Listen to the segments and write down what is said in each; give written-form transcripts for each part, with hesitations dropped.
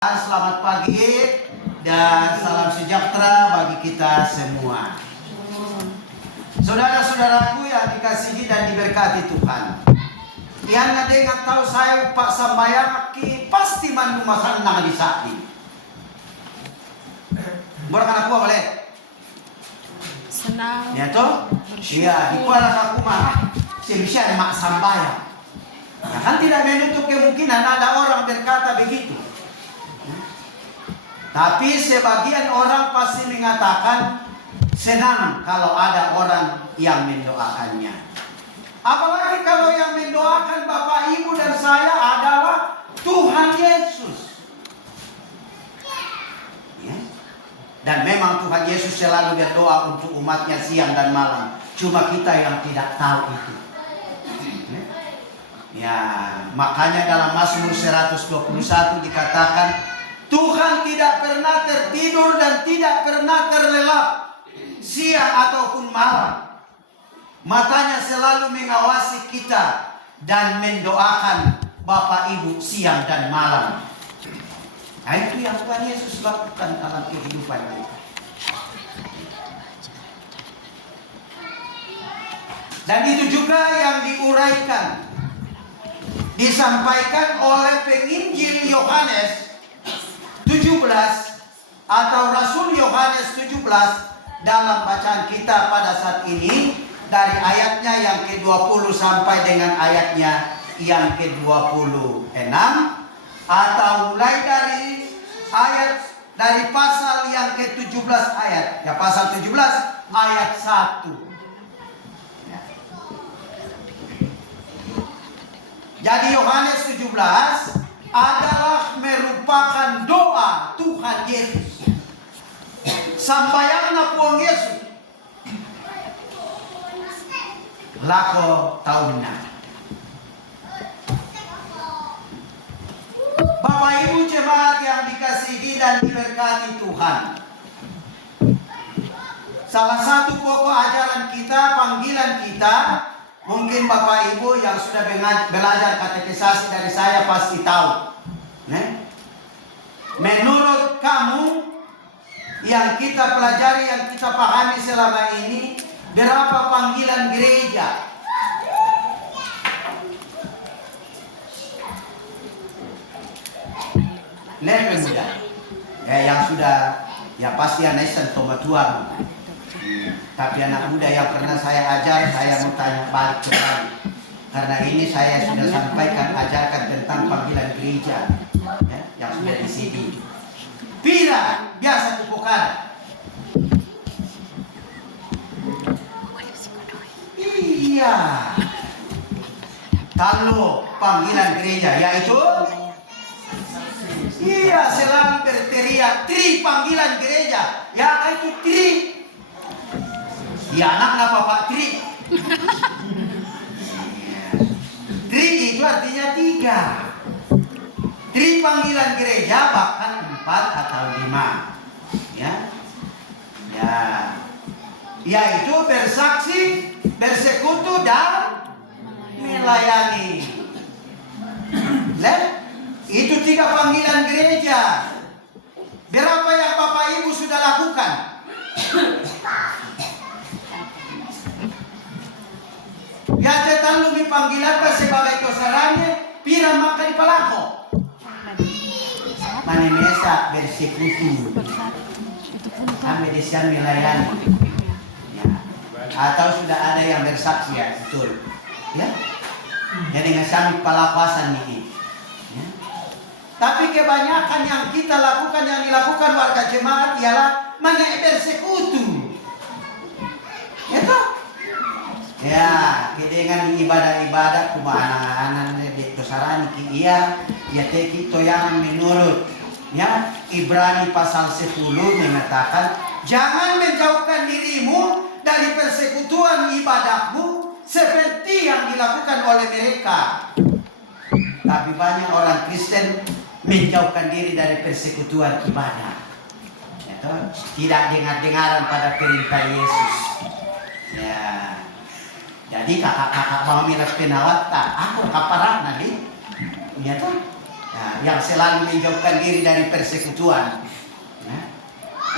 Selamat pagi dan salam sejahtera bagi kita semua. Saudara-saudaraku yang dikasihi dan diberkati Tuhan, yang ngedengar tahu saya Pak Sambayang pasti mandu makan nang di sapi. Berkan aku boleh? Senang. Ya toh? Iya, di kuala aku mah sebisa mak Sambayang. Ya kan tidak menutup kemungkinan ada orang berkata begitu. Tapi sebagian orang pasti mengatakan senang kalau ada orang yang mendoakannya. Apalagi kalau yang mendoakan Bapak Ibu dan saya adalah Tuhan Yesus. Ya. Dan memang Tuhan Yesus selalu berdoa untuk umatnya siang dan malam. Cuma kita yang tidak tahu itu. Ya, makanya dalam Mazmur 121 dikatakan Tuhan tidak pernah tertidur dan tidak pernah terlelap siang ataupun malam. Matanya selalu mengawasi kita dan mendoakan Bapak Ibu siang dan malam. Nah, itu yang Tuhan Yesus lakukan dalam kehidupan kita. Dan itu juga yang diuraikan, disampaikan oleh penginjil Yohanes 17 atau Rasul Yohanes 17 dalam bacaan kita pada saat ini dari ayatnya yang ke-20 sampai dengan ayatnya yang ke-26 atau mulai dari pasal yang ke-17 ayat ya pasal 17 ayat 1 ya. Jadi Yohanes 17 adalah merupakan doa Tuhan Yesus. Sambayangna puang Yesus. Lako taunna. Bapak Ibu jemaat yang dikasihi dan diberkati Tuhan. Salah satu pokok ajaran kita, panggilan kita, mungkin Bapak Ibu yang sudah belajar katekisasi dari saya pasti tahu. Menurut kamu yang kita pelajari, yang kita pahami selama ini, berapa panggilan gereja? Lebih mudah. Ya yang sudah, ya pasti anak sentuh tuan. Tapi anak muda yang pernah saya ajar, saya mau tanya balik kembali. Karena ini saya sudah sampaikan, ajarkan tentang panggilan gereja ya, yang sudah di CD. Pira biasa kupukan. Iya. Kalau panggilan gereja yaitu iya selalu berteriak tri panggilan gereja. Ya itu tri. Ya anak Pak Tri. Tri itu artinya 3. Tri panggilan gereja bahkan 4 atau 5. Ya. Ya. Yaitu bersaksi, bersekutu dan melayani. Lihat, itu 3 panggilan gereja. Berapa yang Bapak Ibu sudah lakukan? Ya tetang lebih panggilan sebagai kosarannya pira maka di palako. Manemesa bersekutu. Sampai desian melayani. Ya. Atau sudah ada yang bersaksi ya betul. Ya. Jadi ngasami palapasan ini. Ya. Tapi kebanyakan yang kita lakukan, yang dilakukan warga jemaat ialah mana bersekutu. Ya toh? Ya, dengan ibadah-ibadah kumana-anan di kesarani ki iya ya teki toyangan menurut ya Ibrani pasal 10 mengatakan jangan menjauhkan dirimu dari persekutuan ibadahmu seperti yang dilakukan oleh mereka. Tapi banyak orang Kristen menjauhkan diri dari persekutuan ibadah. Ya, toh? Tidak dengar-dengaran pada perintah Yesus. Ya. Jadi kakak-kakak mau miras penawat tak aku kaparak nanti. Ya tuh. Nah, yang selalu menjauhkan diri dari persekutuan. Nah,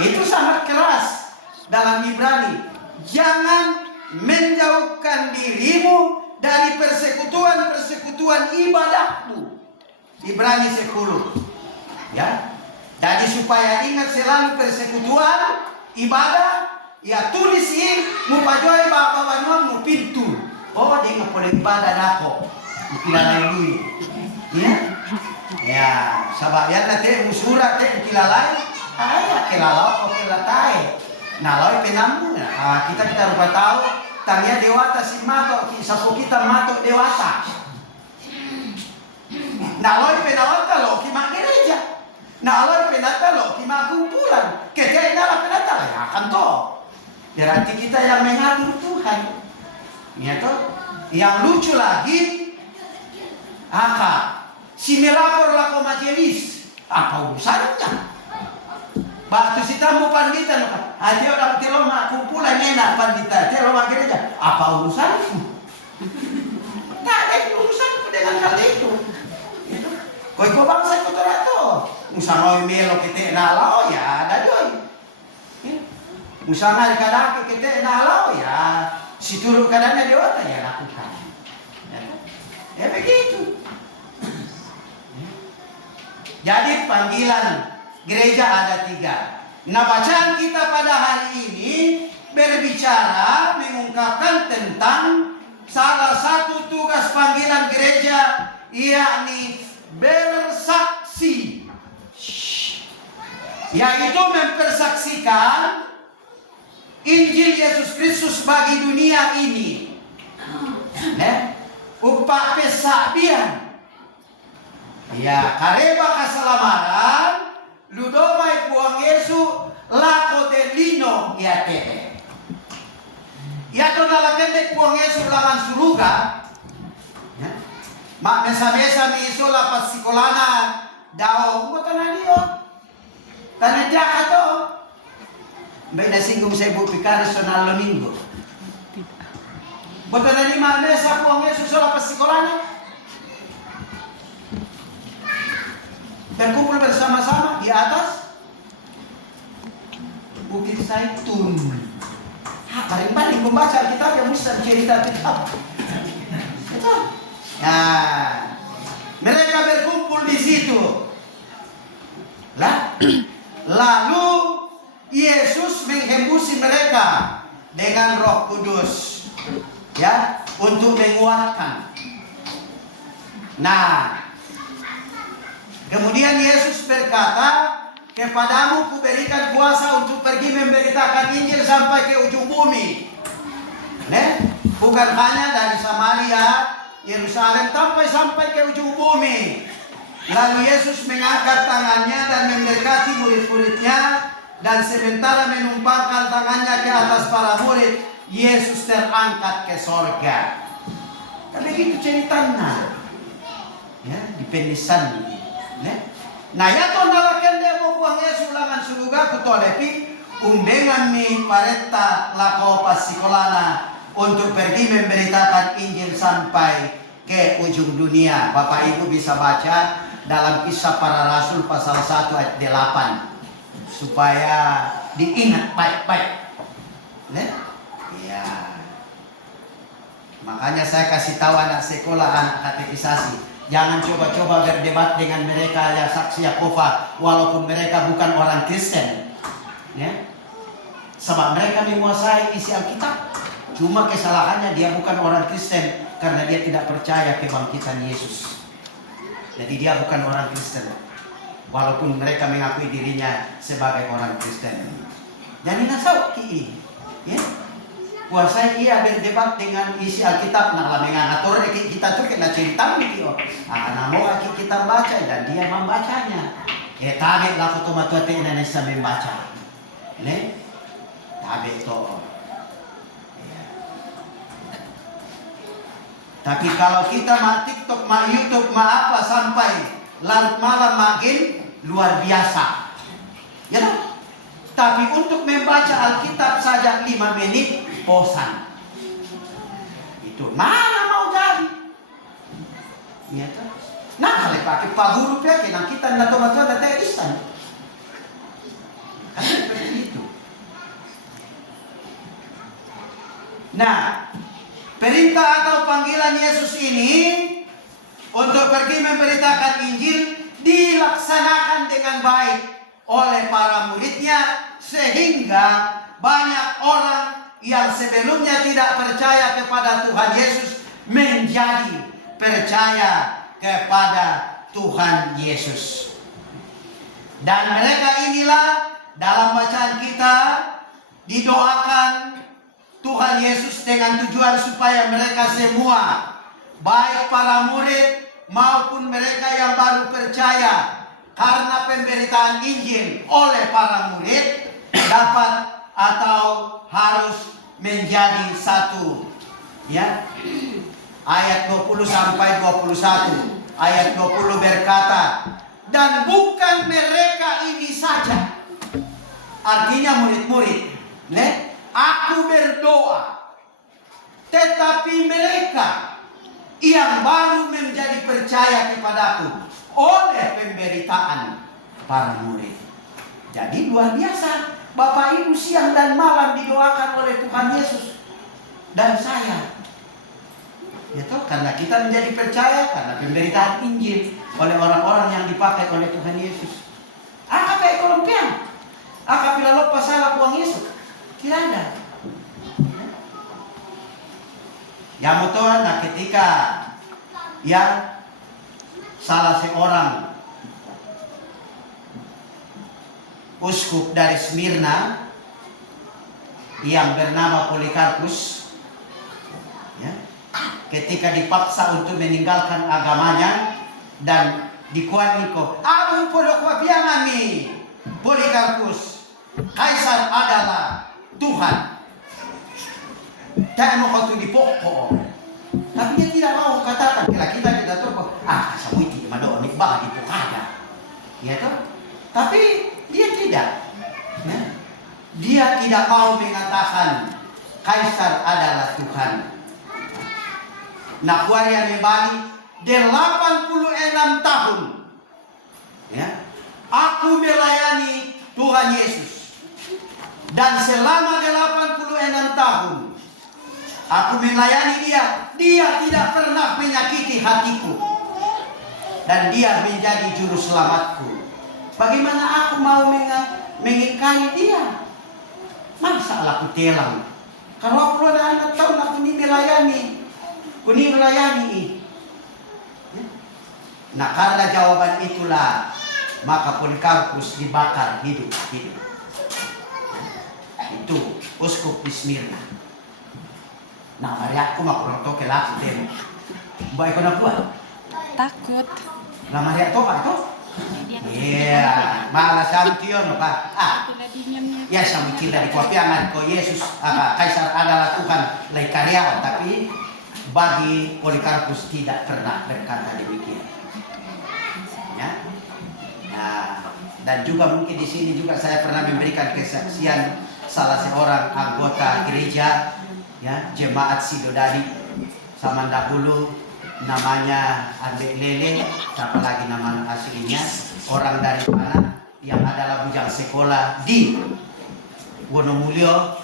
itu sangat keras dalam Ibrani. Jangan menjauhkan dirimu dari persekutuan ibadahmu. Ibrani 10. Ya. Jadi supaya ingat selalu persekutuan ibadah, ya tulis ini mupajoi bawa pintu. Oh, dia ngapoleh ibadah dako. Kilalai dulu. Ya. Ya, sabak yan natin musura te kilalai. Ay, kilalau ko kilatai. Naloi penambu na. Kita rupa tahu tanya dewata si mato, sapo kita mato dewata. Naloi penawata lo kima gereja. Naloi penata lo kima kumpulan. Kete nala penata ya kan to. Berarti kita yang mengatur Tuhan. Ya toh. Yang lucu lagi, si melapor lako majelis, apa urusannya? Batu si tamu pandita, dia orang telo mak kumpulan enak pandita, telo mak gereja, apa urusanku? Tak ada urusanku dengan hal itu. Kau ikut bangsa kotor itu, musanoi melo kita nalau ya, ada doi. Musanoi kadang kita nalau ya. Si turun kadannya dewata ya lakukan. Ya begitu. Jadi panggilan gereja ada 3. Nah, bacaan kita pada hari ini berbicara mengungkapkan tentang salah satu tugas panggilan gereja, yakni bersaksi. Yaitu mempersaksikan Injil Yesus Kristus bagi dunia ini. Upah pesabian. Ya, kareba kasalamaran, ludomai puang Yesu, lako delino ya tete. Ya to nalakendek puang Yesu laman suruga. Mak mesa-mesa mi isola pas sikolana dao bukan dio. Tanah jahat to. Mbak nasinggung saya bu pikar sonal Domingo. Betul dari mana sa puang Yesus sola pas sikolana? Berkumpul bersama-sama di atas Bukit Zaitun. Paling membaca kitab yang bisa cerita kitab. Nah, mereka berkumpul di situ. Lalu Yesus menghembusi mereka dengan Roh Kudus, ya, untuk menguatkan. Nah, kemudian Yesus berkata, kepadamu kuberikan kuasa untuk pergi memberitakan Injil sampai ke ujung bumi. Bukan hanya dari Samaria, Yerusalem, sampai ke ujung bumi. Lalu Yesus mengangkat tangannya dan mendekati murid-muridnya. Dan sementara menumpangkan tangannya ke atas para murid, Yesus terangkat ke sorga. Tapi begitu ceritanya. Ya, di penisan. Nah, ya to nalakan demo buang Yesus ulangan surga kutolepi undengan mi paretta lako pasikolana untuk pergi memberitakan Injil sampai ke ujung dunia. Bapak Ibu bisa baca dalam Kisah Para Rasul pasal 1 ayat 8 supaya diingat baik-baik. Ya. Makanya saya kasih tahu anak sekolah, anak katekisasi, jangan coba-coba berdebat dengan mereka yang saksi Yehova walaupun mereka bukan orang Kristen. Ya. Sebab mereka menguasai isi Alkitab. Cuma kesalahannya dia bukan orang Kristen karena dia tidak percaya kebangkitan Yesus. Jadi dia bukan orang Kristen. Walaupun mereka mengakui dirinya sebagai orang Kristen. Jadi nasau ki, ya. Kuasai ia berdebat dengan isi Alkitab, nah mengatur kita tuh kena cerita nih, namo kita baca dan dia membacanya. Tabe lah foto matuate Indonesia membaca, tabe to. Tapi kalau kita ma TikTok, ma YouTube, ma apa sampai larut malam makin luar biasa. Ya tak? Tapi untuk membaca Alkitab saja 5 menit bosan. Itu mana mau jadi? Ya tak? Nah, kalau pakai paguru pia kena kita na tomato na tayo istan. Kan seperti itu. Nah, perintah atau panggilan Yesus ini untuk pergi memberitakan Injil dilaksanakan dengan baik oleh para muridnya, sehingga banyak orang yang sebelumnya tidak percaya kepada Tuhan Yesus menjadi percaya kepada Tuhan Yesus. Dan mereka inilah dalam bacaan kita didoakan Tuhan Yesus dengan tujuan supaya mereka semua, baik para murid maupun mereka yang baru percaya karena pemberitaan Injil oleh para murid, dapat atau harus menjadi satu. Ya. Ayat 20 sampai 21. Ayat 20 berkata, dan bukan mereka ini saja. Artinya murid-murid. Aku berdoa, tetapi mereka yang baru menjadi percaya kepadaku oleh pemberitaan para murid. Jadi luar biasa. Bapak Ibu siang dan malam didoakan oleh Tuhan Yesus dan saya. Ya toh, karena kita menjadi percaya karena pemberitaan Injil oleh orang-orang yang dipakai oleh Tuhan Yesus. Apa kolompian? Apa pilalop pasalah uang Yesus? Tidak ada. Ya mutuan, nah ketika ya salah seorang uskup dari Smyrna yang bernama Polikarpus, ya, ketika dipaksa untuk meninggalkan agamanya dan dikuaniko, abu podok wapiangami Polikarpus, Kaisar adalah Tuhan. Tak mau kau di pokok, tapi dia tidak mau katakan. Kita tahu, kamu itu mado nih bah di pokoknya, ya toh. Tapi dia tidak, ya. Dia tidak mau mengatakan Kaisar adalah Tuhan. Nah, kuaria membali 86 tahun, ya. Aku melayani Tuhan Yesus, dan selama 86 tahun aku melayani dia. Dia tidak pernah menyakiti hatiku, dan dia menjadi juru selamatku. Bagaimana aku mau mengingkari dia? Masa aku telang? Kalau aku ada anak tahun aku ini melayani. Nah, karena jawaban itulah maka Polikarpus dibakar hidup. Itu uskup di Smyrna. Nah, mari aku mau kurang ke laki temu. Baik kau nak buat? Takut. Nah, mari aku itu? Iya, malah sampion Pak. Ya sambil dari kuapiangan ko Yesus Kaisar adalah Tuhan lai karya, tapi bagi Polikarpus tidak pernah berkata demikian. Ya. Nah, dan juga mungkin di sini juga saya pernah memberikan kesaksian salah seorang anggota gereja, ya, jemaat Sidodadi zaman dahulu, namanya Ade Lele, siapa lagi nama aslinya, orang dari mana yang adalah bujang sekolah di Wonomulyo,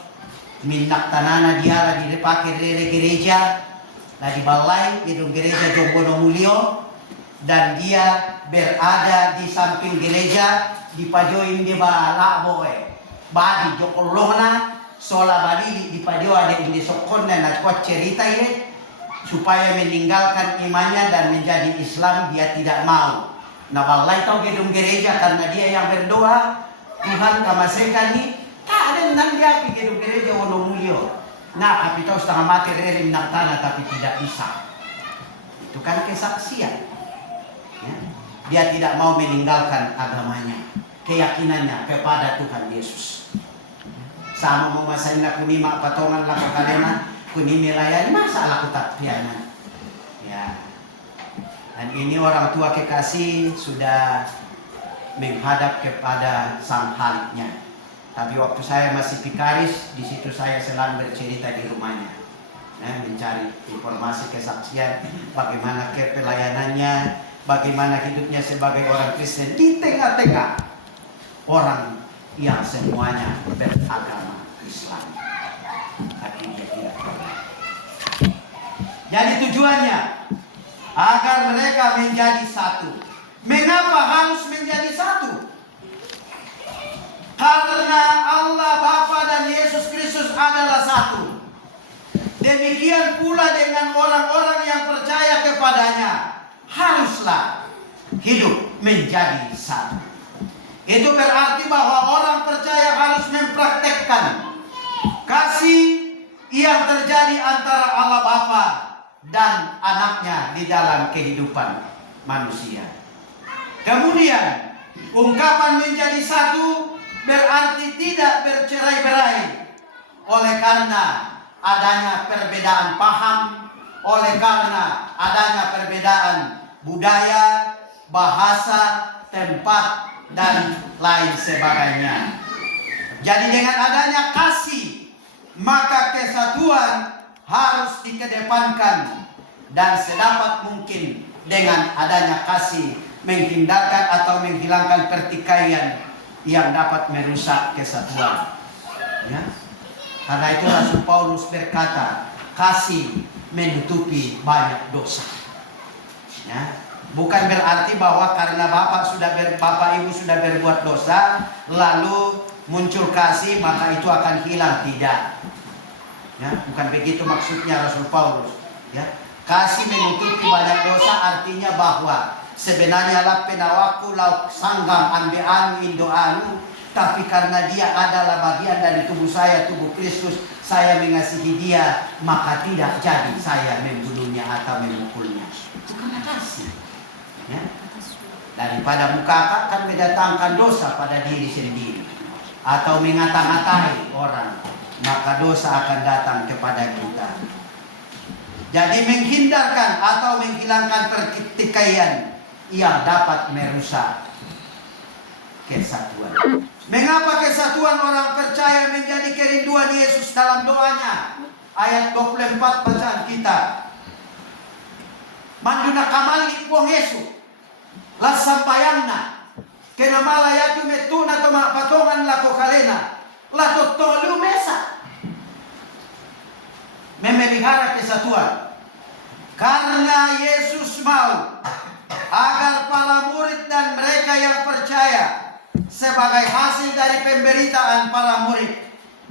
minnak tanana dia lagi dipakai dari gereja, lagi balai gedung gereja Jong Wonomulyo, dan dia berada di samping gereja di pajoin dia balabo badi jokolona sola badi di pajo ada di sokon dan kuat cerita ini supaya meninggalkan imannya dan menjadi Islam dia tidak mau. Nah, balai tahu gedung gereja karena dia yang berdoa Tuhan kamasekan ni tak ada nang dia di gedung gereja Wonomulyo. Nah, tapi tahu setengah mati dari minyak tanah tapi tidak bisa. Itu kan kesaksian. Ya. Dia tidak mau meninggalkan agamanya, keyakinannya kepada Tuhan Yesus. Sama mau masain aku ni mak patongan lah kalena kuni melayani masa aku tak pianan. Ya. Dan ini orang tua kekasih sudah menghadap kepada sang Khaliknya. Tapi waktu saya masih vikaris, di situ saya selalu bercerita di rumahnya. Mencari informasi kesaksian bagaimana pelayanannya bagaimana hidupnya sebagai orang Kristen di tengah-tengah orang yang semuanya beragama Islam. Tapi dia tidak pernah. Jadi tujuannya agar mereka menjadi satu. Mengapa harus menjadi satu? Karena Allah Bapa dan Yesus Kristus adalah satu. Demikian pula dengan orang-orang yang percaya kepadanya, haruslah hidup menjadi satu. Itu berarti bahwa orang percaya harus mempraktekkan kasih yang terjadi antara Allah Bapa dan anaknya di dalam kehidupan manusia. Kemudian ungkapan menjadi satu berarti tidak bercerai-berai oleh karena adanya perbedaan paham, oleh karena adanya perbedaan budaya, bahasa, tempat, dan lain sebagainya. Jadi dengan adanya kasih, maka kesatuan harus dikedepankan, dan sedapat mungkin dengan adanya kasih menghindarkan atau menghilangkan pertikaian yang dapat merusak kesatuan. Ya. Karena itu Rasul Paulus berkata, kasih menutupi banyak dosa. Ya. Bukan berarti bahwa karena Bapak Ibu sudah berbuat dosa, lalu muncul kasih maka itu akan hilang. Tidak. Ya, bukan begitu maksudnya Rasul Paulus. Ya. Kasih menutupi banyak dosa artinya bahwa sebenarnya lah penawaku lau sanggam ambeanu indoanu, tapi karena dia adalah bagian dari tubuh saya, tubuh Kristus, saya mengasihi dia, maka tidak jadi saya membunuhnya atau memukulnya. Itu karena kasih. Ya. Daripada muka akan mendatangkan dosa pada diri sendiri atau mengata-ngatai orang, maka dosa akan datang kepada kita. Jadi menghindarkan atau menghilangkan pertikaian yang dapat merusak kesatuan. Mengapa kesatuan orang percaya menjadi kerinduan Yesus dalam doanya? Ayat 24 bacaan kita. Manduna kamali pong Yesus. Las sampayangna. Kena malayatu metuna toma patongan lako kalena. Lato tolu mesa. Memelihara kesatuan. Karena Yesus mau agar para murid dan mereka yang percaya sebagai hasil dari pemberitaan para murid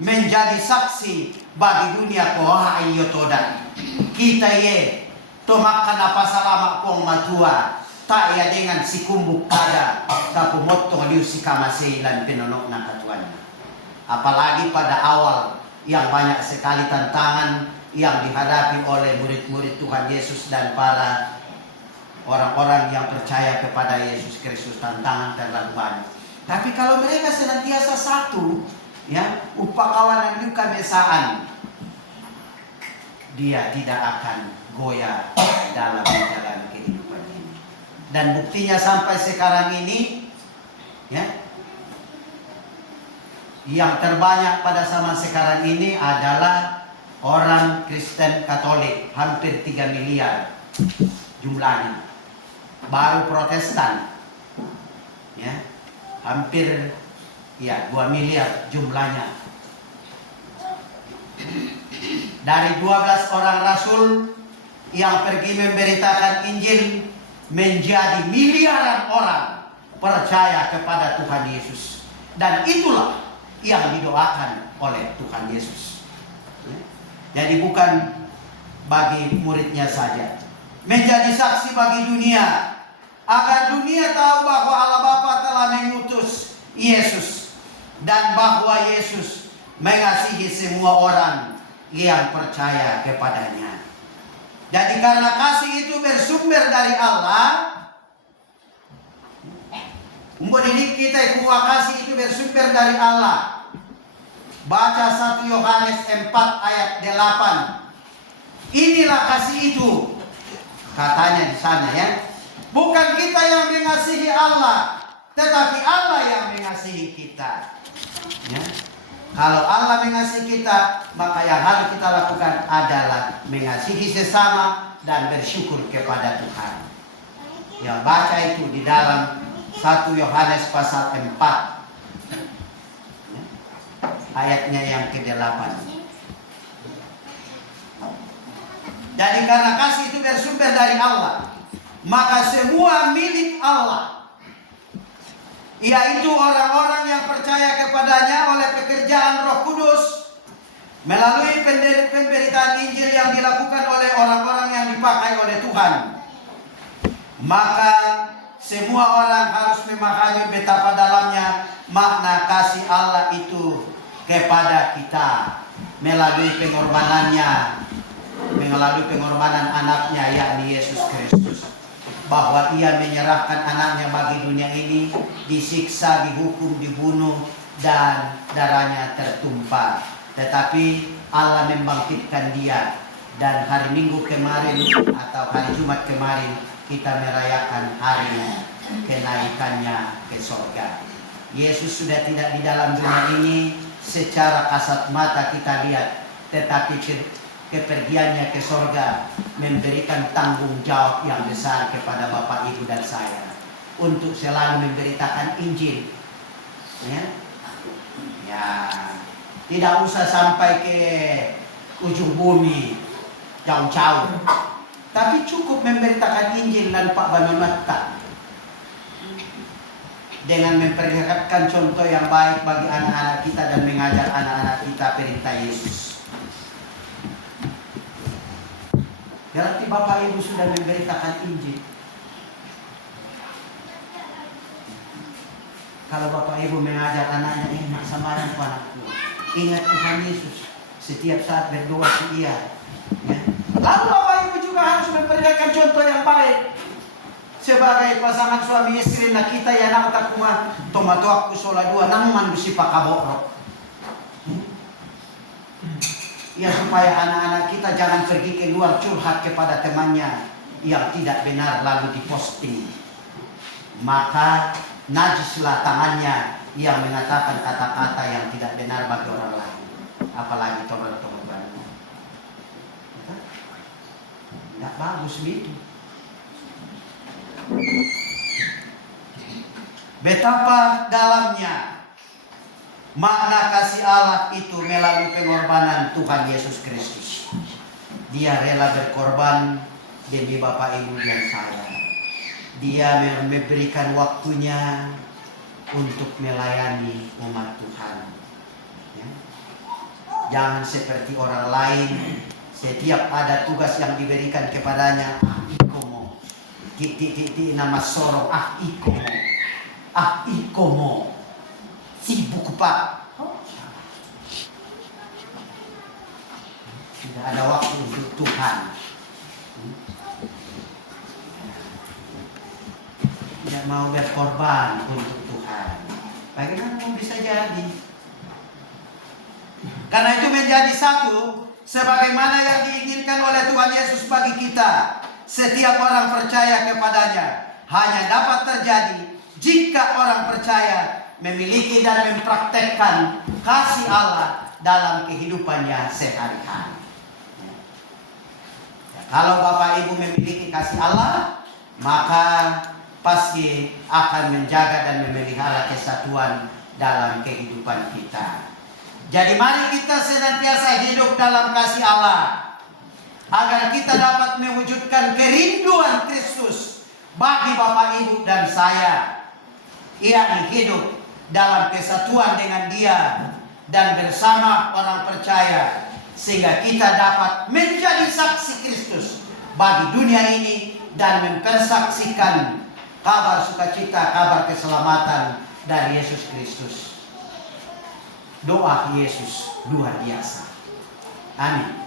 menjadi saksi bagi dunia koha ayotodan. Kita ye tomakan apa salama pong matua tak ya dengan si kumbuk pada tapi motong liu si kamaseilan penonok na katuannya. Apalagi pada awal yang banyak sekali tantangan yang dihadapi oleh murid-murid Tuhan Yesus dan para orang-orang yang percaya kepada Yesus Kristus, tantangan terlalu banyak. Tapi kalau mereka senantiasa satu, ya, upakawanan luka mesaan, dia tidak akan goyah dalam menjalani kehidupan ini. Dan buktinya sampai sekarang ini, ya, yang terbanyak pada zaman sekarang ini adalah orang Kristen Katolik, hampir 3 miliar jumlahnya. Baru Protestan, ya, hampir 2 miliar jumlahnya. Dari 12 orang rasul yang pergi memberitakan Injil, menjadi miliaran orang percaya kepada Tuhan Yesus. Dan itulah yang didoakan oleh Tuhan Yesus. Jadi bukan bagi muridnya saja, menjadi saksi bagi dunia, agar dunia tahu bahwa Allah Bapa telah mengutus Yesus dan bahwa Yesus mengasihi semua orang yang percaya kepadanya. Jadi karena kasih itu bersumber dari Allah, umbodidik kita kuah kasih itu bersumber dari Allah. Baca 1 Yohanes 4 ayat 8. Inilah kasih itu, katanya di sana, ya. Bukan kita yang mengasihi Allah, tetapi Allah yang mengasihi kita. Ya. Kalau Allah mengasihi kita, maka yang harus kita lakukan adalah mengasihi sesama dan bersyukur kepada Tuhan. Ya, baca itu di dalam 1 Yohanes pasal 4. Ayatnya yang ke-8. Jadi karena kasih itu bersumber dari Allah, maka semua milik Allah, yaitu orang-orang yang percaya kepadanya oleh pekerjaan Roh Kudus melalui pemberitaan Injil yang dilakukan oleh orang-orang yang dipakai oleh Tuhan. Maka semua orang harus memahami betapa dalamnya makna kasih Allah itu kepada kita melalui pengorbanan anaknya, yakni Yesus Kristus, bahwa ia menyerahkan anaknya bagi dunia ini, disiksa, dihukum, dibunuh, dan darahnya tertumpah. Tetapi Allah membangkitkan dia, dan hari Minggu kemarin atau hari Jumat kemarin kita merayakan hari kenaikannya ke sorga. Yesus sudah tidak di dalam dunia ini secara kasat mata kita lihat, tetapi kepergiannya ke sorga memberikan tanggung jawab yang besar kepada Bapak, Ibu, dan saya untuk selalu memberitakan Injil. Ya, tidak usah sampai ke ujung bumi jauh-jauh, tapi cukup memberitakan Injil dan Pak Banonata dengan memperlihatkan contoh yang baik bagi anak-anak kita dan mengajar anak-anak kita perintah Yesus. Berarti Bapak Ibu sudah memberitakan Injil. Kalau Bapak Ibu mengajar anaknya, nak samaran ku anakku, ingat Tuhan Yesus setiap saat berdoa ke Ia. Ya. Lalu Bapak Ibu juga harus memperlihatkan contoh yang baik sebagai pasangan suami istri. Nak kita ya nak takuma tomato aku sola dua nangman bisi pakaboro. Ya, supaya anak-anak kita jangan pergi keluar curhat kepada temannya yang tidak benar lalu diposting. Maka najislah tangannya yang mengatakan kata-kata yang tidak benar bagi orang lain, apalagi teman-teman. Tidak bagus begitu. Betapa dalamnya makna kasih Allah itu melalui pengorbanan Tuhan Yesus Kristus. Dia rela berkorban demi Bapak, Ibu, dan saya. Dia memberikan waktunya untuk melayani umat Tuhan. Ya. Jangan seperti orang lain, setiap ada tugas yang diberikan kepadanya, ikomo, nama sorong, ikomo, sibuk Pak. Tidak ada waktu untuk Tuhan. Tidak mau berkorban untuk Tuhan. Bagaimana mau bisa jadi? Karena itu menjadi satu sebagaimana yang diinginkan oleh Tuhan Yesus bagi kita. Setiap orang percaya kepadanya hanya dapat terjadi jika orang percaya memiliki dan mempraktekkan kasih Allah dalam kehidupannya sehari-hari. Kalau Bapak Ibu memiliki kasih Allah, maka pasti akan menjaga dan memelihara kesatuan dalam kehidupan kita. Jadi mari kita senantiasa hidup dalam kasih Allah, agar kita dapat mewujudkan kerinduan Kristus bagi Bapak, Ibu, dan saya, yakni hidup dalam kesatuan dengan Dia dan bersama orang percaya, sehingga kita dapat menjadi saksi Kristus bagi dunia ini dan mempersaksikan kabar sukacita, kabar keselamatan dari Yesus Kristus. Doa Yesus luar biasa. Amin.